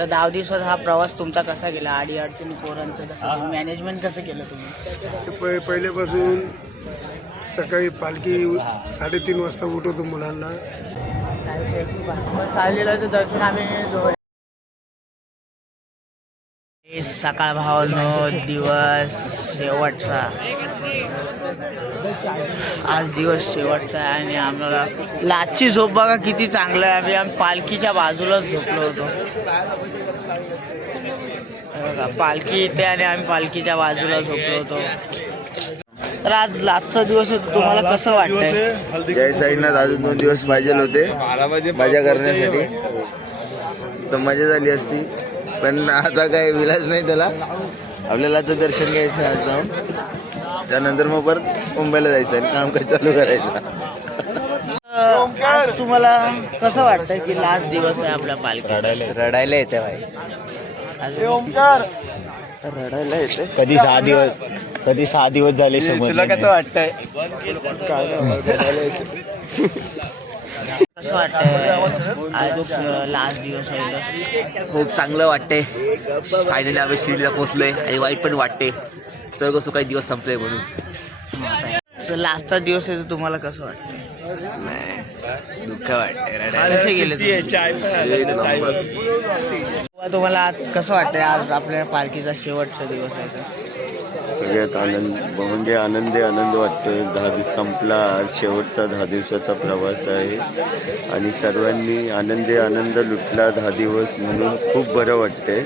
तर 10 दिवसाचा हा प्रवास तुमचा कसा गेला? आडी अडचणी पोरांचं कसं मॅनेजमेंट कसं केलं तुम्ही? पहिल्यापासून सकाळी पालखी 3:30 वाजता उठवतो मुलांना. चाललेलं दर्शन आम्ही सकाळ भावानो दिवस शेवटचा, आज दिवस शेवटचा आहे आणि आम्हाला लाजची झोप बघा किती चांगलं आहे. आम्ही पालखीच्या बाजूलाच झोपलो होतो बघा, पालखी इथे आणि आम्ही पालखीच्या बाजूला झोपलो होतो. तर आज लाजचा दिवस होता, तुम्हाला कसं वाटतंय? जय साईनाथ अजून 2 दिवस पाहिजे होते मजा करण्यासाठी, तर मजा झाली असती, पण आता काय विलाज नाही त्याला. आपल्याला तर दर्शन घ्यायचं आज जाऊन, त्यानंतर मग परत मुंबईला जायचं आणि काम काय चालू करायचं. आज तुम्हाला कसं वाटतंय की लास्ट दिवस आहे आपल्या पालखी? रडायला येते भाई, रडायला येते. कधी 6 दिवस झाले समोर. तुला कसं वाटतंय? कसं वाटतंय आज लास्ट दिवस आहे? खूप चांगलं वाटते. फायनली आम्ही शिर्डीला पोहोचलोय आणि वाईट पण वाटते, सर्व काही दिवस संपले म्हणून. लास्टचा दिवस आहे तर तुम्हाला कसं वाटतंय? दुःख वाटते, कसे गेले तुम्हाला? आज कसं वाटतंय आज आपल्या पालखीचा शेवटचा दिवस आहे तर? सगळ्यात आनंद आनंद वाटतोय. 10 दिवस संपला, आज शेवटचा 10 दिवसाचा प्रवास आहे आणि सर्वांनी आनंद लुटला 10 दिवस, म्हणून खूप बरं वाटतंय.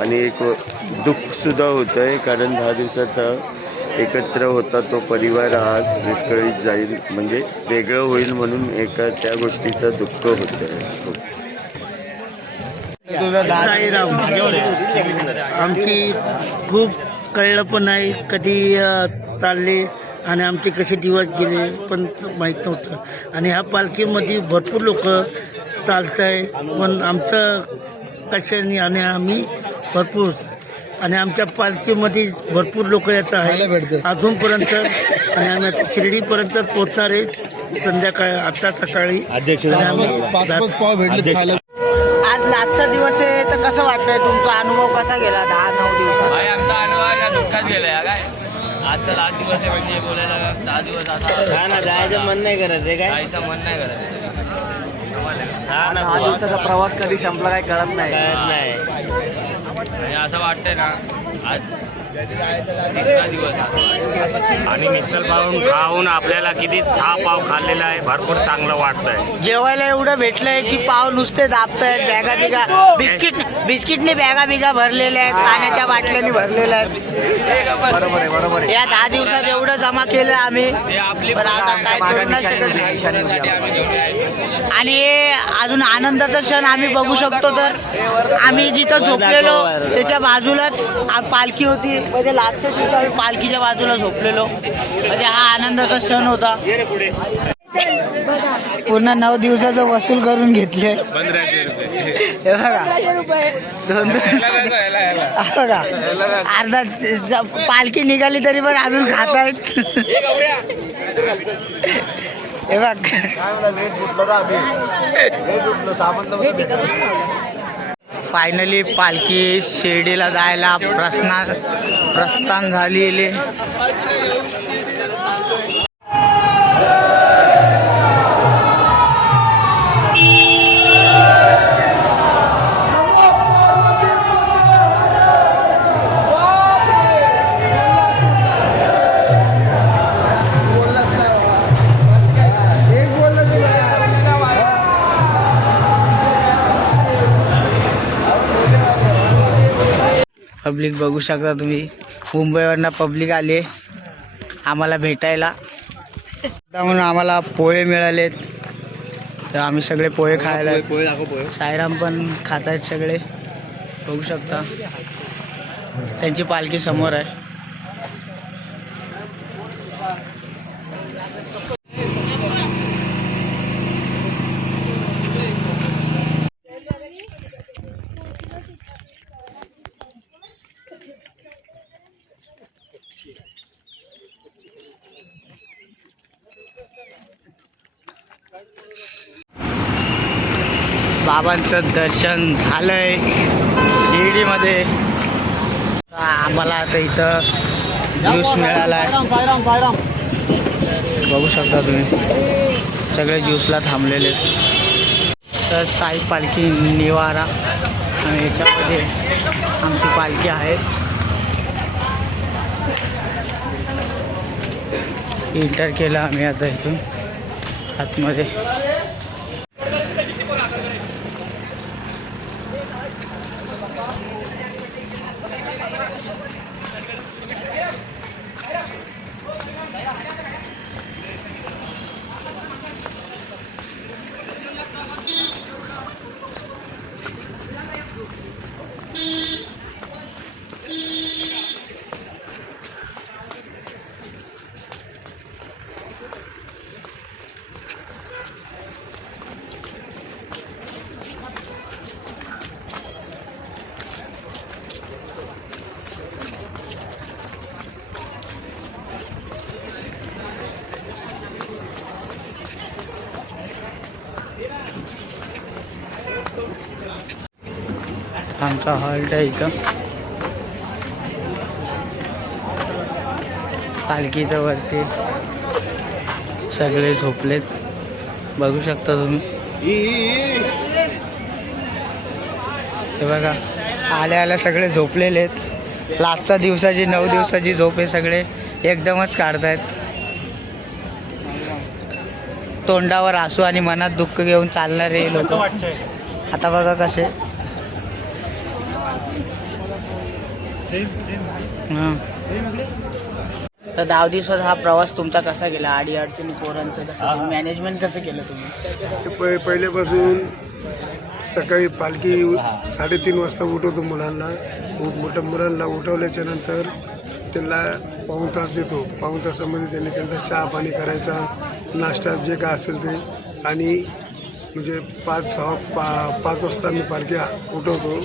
आणि एक दुःखसुद्धा होतं आहे, कारण 10 दिवसाचा एकत्र होता तो परिवार आज विस्कळीत जाईल, म्हणजे वेगळं होईल, म्हणून त्या गोष्टीचं दुःख होतं आहे खूप. साईराम, आमची खूप कळलं पण नाही कधी चालले आणि आमचे कसे दिवस गेले पण माहीत नव्हतं. आणि ह्या पालखीमध्ये भरपूर लोक चालत आहे, पण आमचं कशाने आणि आम्ही भरपूर आणि आमच्या पालखीमध्ये भरपूर लोक येत आहे अजूनपर्यंत. आणि आम्ही आता शिर्डीपर्यंत पोचणार आहे संध्याकाळी, आता सकाळी. आज लास्टचा दिवस आहे तर कसं वाटतंय? तुमचा अनुभव कसा गेला 10-9 दिवसात? आमचा अनुभव या दुःखात गेलाय काय. आजचा लास्ट दिवस आहे म्हणजे बोलायला 10 दिवस असा जायचं मन नाही करत आहे काय? जायचं मन नाही करत. 10 दिवसाचा प्रवास कधी संपला काय कळत नाही. आणि असं वाटतंय ना आज 3रा दिवस आहे. आणि मिसल पाव खाऊन आपल्याला किती 6 पाव खाल्लेला आहे, भरपूर चांगलं वाटतंय. जेवायला एवढं भेटलंय की पाव नुसते दाबतायत, बॅगा बिगा बिस्किटने बॅगा भरलेल्या आहेत, पाण्याच्या बाटल्याने भरलेल्या आहेत. बरोबर आहे. या 10 दिवसात एवढं जमा केलं आम्ही, हे आपली पण आता काय करू नाही शकत. आणि अजून आनंदाचा क्षण आम्ही बघू शकतो तर आम्ही जिथं झोपलेलो त्याच्या बाजूलाच पालखी होती, म्हणजे लास्टच्या दिवशी आम्ही पालखीच्या बाजूला झोपलेलो, म्हणजे हा आनंदाचा क्षण होता. पुन्हा 9 दिवसाचं वसूल करून घेतले. हे बघा अर्धा पालखी निघाली तरी पण अजून खात आहेत. हे बघ फायनली पालखी शिर्डीला जायला प्रस्थान झालेले. पब्लिक बघू शकता तुम्ही, मुंबईवरनं पब्लिक आले आम्हाला भेटायला. म्हणून आम्हाला पोहे मिळालेत तर आम्ही सगळे पोहे खायला. साईराम पण खात आहेत सगळे, बघू शकता त्यांची पालखी समोर आहे. बाबांचं दर्शन झालंय शिर्डीमध्ये. आम्हाला आता इथं ज्यूस मिळाला आहे, बघू शकता तुम्ही सगळे ज्यूसला थांबलेले. तर साई पालखी निवारा आणि याच्यामध्ये आमची पालखी आहे. एंटर केलं आम्ही आता इथून आतमध्ये. आमचा हॉल्ट आहे इथं. पालखीच्या वरती सगळे झोपलेत, बघू शकता तुम्ही. हे बघा आल्या आल्या सगळे झोपलेले आहेत. लास्टच्या दिवसाची 9 दिवसाची झोप हे सगळे एकदमच काढतायत. तोंडावर हसू आणि मनात दुःख घेऊन चालणारे लोक. आता बघा कसे. तर 10 दिवसाचा हा प्रवास तुमचा कसा गेला? आडी अडचणी पोरांचं कसं मॅनेजमेंट कसं केलं तुम्ही? पहिल्यापासून सकाळी पालखी 3:30 वाजता उठवतो मुलांना. मोठ्या मुलांना उठवल्याच्या नंतर त्यांना पाऊण तास देतो. पाऊण तासामध्ये त्यांनी त्यांचा चहा पाणी करायचा, नाश्ता जे काय असेल ते. आणि म्हणजे 5 वाजता मी पालखी उठवतो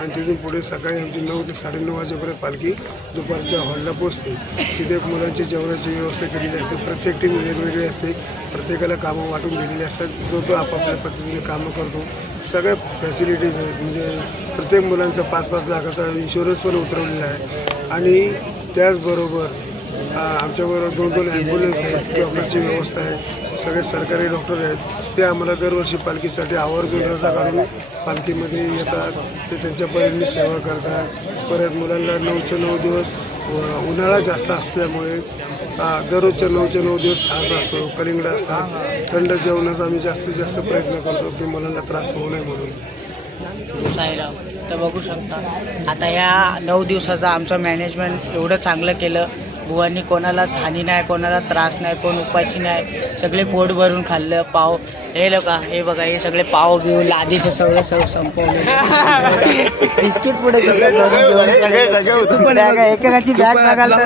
आणि तिथून पुढे सकाळी आमची 9 ते 9:30 वाजेपर्यंत पालखी दुपारच्या हॉलला पोचते. तिथे मुलांची जेवणाची व्यवस्था केलेली असते. प्रत्येक टीम वेगवेगळी असते, प्रत्येकाला कामं वाटून दिलेली असतात. जो तो आपापल्या पद्धतीने कामं करतो. सगळ्या फॅसिलिटीज आहेत. म्हणजे प्रत्येक मुलांचा 5-5 लाखाचा इन्शुरन्स पण उतरवलेला आहे. आणि त्याचबरोबर आमच्याबरोबर 2 ॲम्ब्युलन्स आहेत, डॉक्टरची व्यवस्था आहे. सगळे सरकारी डॉक्टर आहेत. ते आम्हाला दरवर्षी पालखीसाठी आवर्जून रजा काढून पालखीमध्ये येतात. ते त्यांच्या परीने सेवा करतात. परत मुलांना 9चे 9 दिवस उन्हाळा जास्त असल्यामुळे दररोजच्या 9चे 9 दिवस छास असतो, कलिंगड असतात. थंड जेवणाचा आम्ही जास्तीत जास्त प्रयत्न करतो की मुलांना त्रास होऊ नये म्हणून. साईराम, तर बघू शकता आता ह्या 9 दिवसाचं आमचं मॅनेजमेंट एवढं चांगलं केलं. बुवांनी कोणालाच हानी नाही, कोणाला त्रास नाही, कोण उपाशी नाही. सगळे पोट भरून खाल्लं. पाव हे लोक हे बघा, हे सगळे पाव बिव लादीचे सगळं संपवले. बिस्किट पुढे एकेकाची बॅग बघायला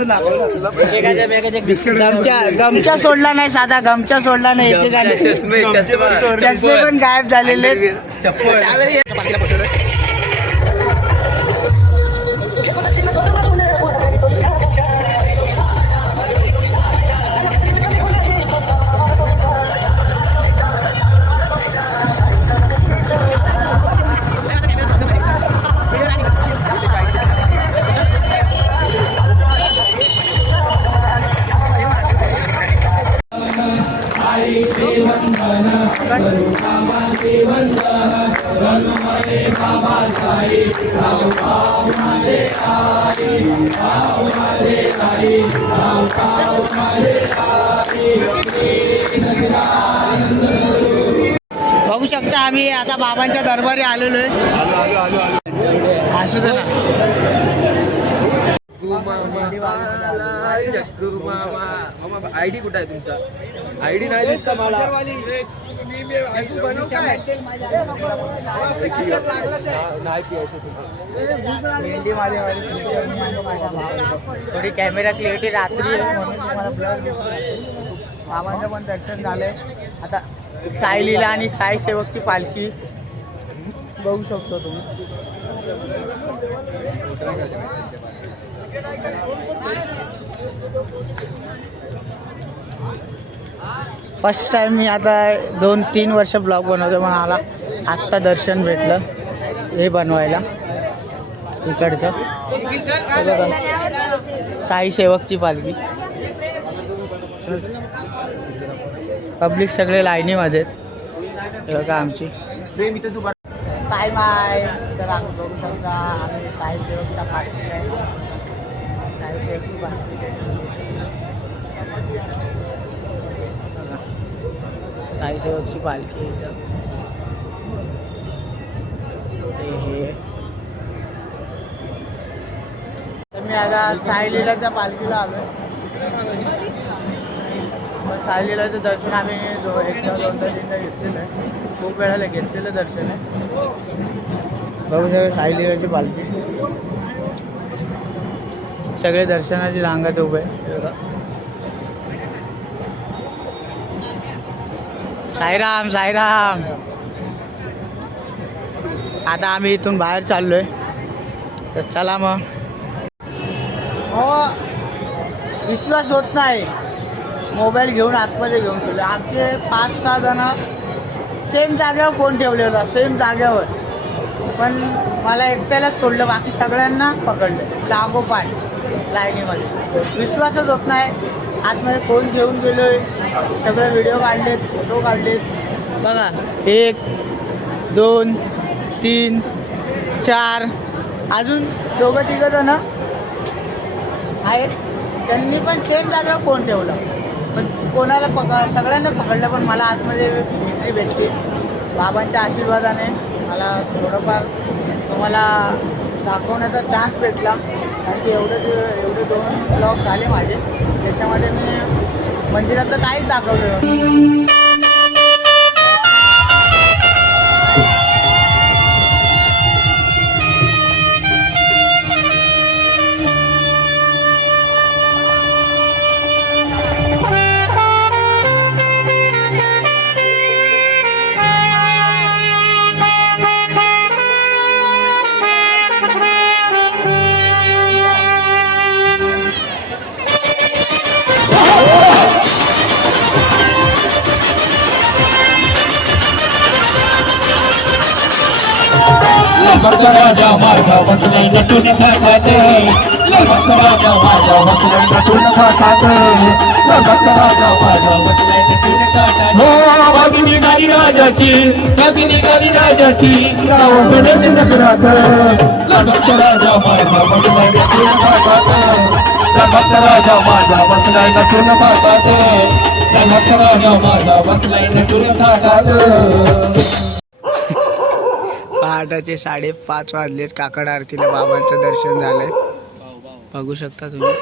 गमच्या सोडला नाही, साधा गमच्या सोडला नाही. एकेकाने चष्मे पण गायब झालेले. बघू शकता आम्ही आता बाबांच्या दरबारी आलेलो आहे. असू दे ना. आयडी कुठं आहे तुमचा? आयडी नाही दिसता मला. थोडी कॅमेरा क्लिअरिटी रात्री म्हणून तुम्हाला ब्लर बाबांचं पण दर्शन झालंय. आता साई लीला आणि साई सेवकची पालखी बघू शकतो तुम्ही. फर्स्ट टाइम मी आता 2-3 वर्ष ब्लॉग बनवतो, पण मला आत्ता दर्शन भेटलं हे बनवायला इकडचं. हे बघा, साई सेवकची पालखी. पब्लिक सगळे लाईनीमध्ये आहेत. हे बघा आमची साई माय. तर आम्ही बघू शकता आम्ही साई सेवकच्या पालखी आहे. साई सेवकची पालखी. साई सेवकची पालखी इथं. हे तर मी आता साईलीलाच्या पालखीला आलो. साईलीलाचं दर्शन आम्ही एकदा दोनदा तीनदा घेतलेलं आहे. खूप वेळाला घेतलेलं दर्शन आहे. बघू शकता साईलीलाची पालखी. सगळे दर्शनाची रांगात उभे आहे. साईराम साईराम. आता आम्ही इथून बाहेर चाललोय. तर चला मग. हो, विश्वास होत नाही. मोबाईल घेऊन आतमध्ये घेऊन ठेवले. आमचे 5-6 जण सेम जागेवर फोन ठेवले होता, सेम जागेवर. पण मला एकट्यालाच सोडलं, बाकी सगळ्यांना पकडलं लागोपाठ लाईनीमध्ये. विश्वासच होत नाही. आतमध्ये फोन घेऊन गेलोय, सगळे व्हिडिओ काढलेत, फोटो काढलेत. बघा 1 2 3 4 अजून 2-3 जण आहेत. त्यांनी पण सेम जागेवर फोन ठेवला. पण कोणाला सगळ्यांना पकडलं. पण मला आतमध्ये एंट्री भेटली बाबांच्या आशीर्वादाने. मला थोडंफार तुम्हाला दाखवण्याचा चान्स भेटला. कारण की एवढे 2 ब्लॉग झाले माझे. त्याच्यामध्ये मी मंदिरातलं काहीच दाखवलं नव्हतं. राजा माझा बसलाय नटून थाटात. राजा माझा बसलाय नटून थाटात. राजा माझा बसलाय नटून थाटात. हो भगिनी गाली राजाची, भगिनी गाली राजाची, राव गणेश नगरात. राजा माझा बसलाय नटून थाटात. राजा माझा बसलाय नटून थाटात. राजा माझा बसलाय नटून थाटात. पहाटाचे 5:30 वाजलेत. काकड आरतीला बाबांचं दर्शन झालंय. बघू शकता तुम्ही.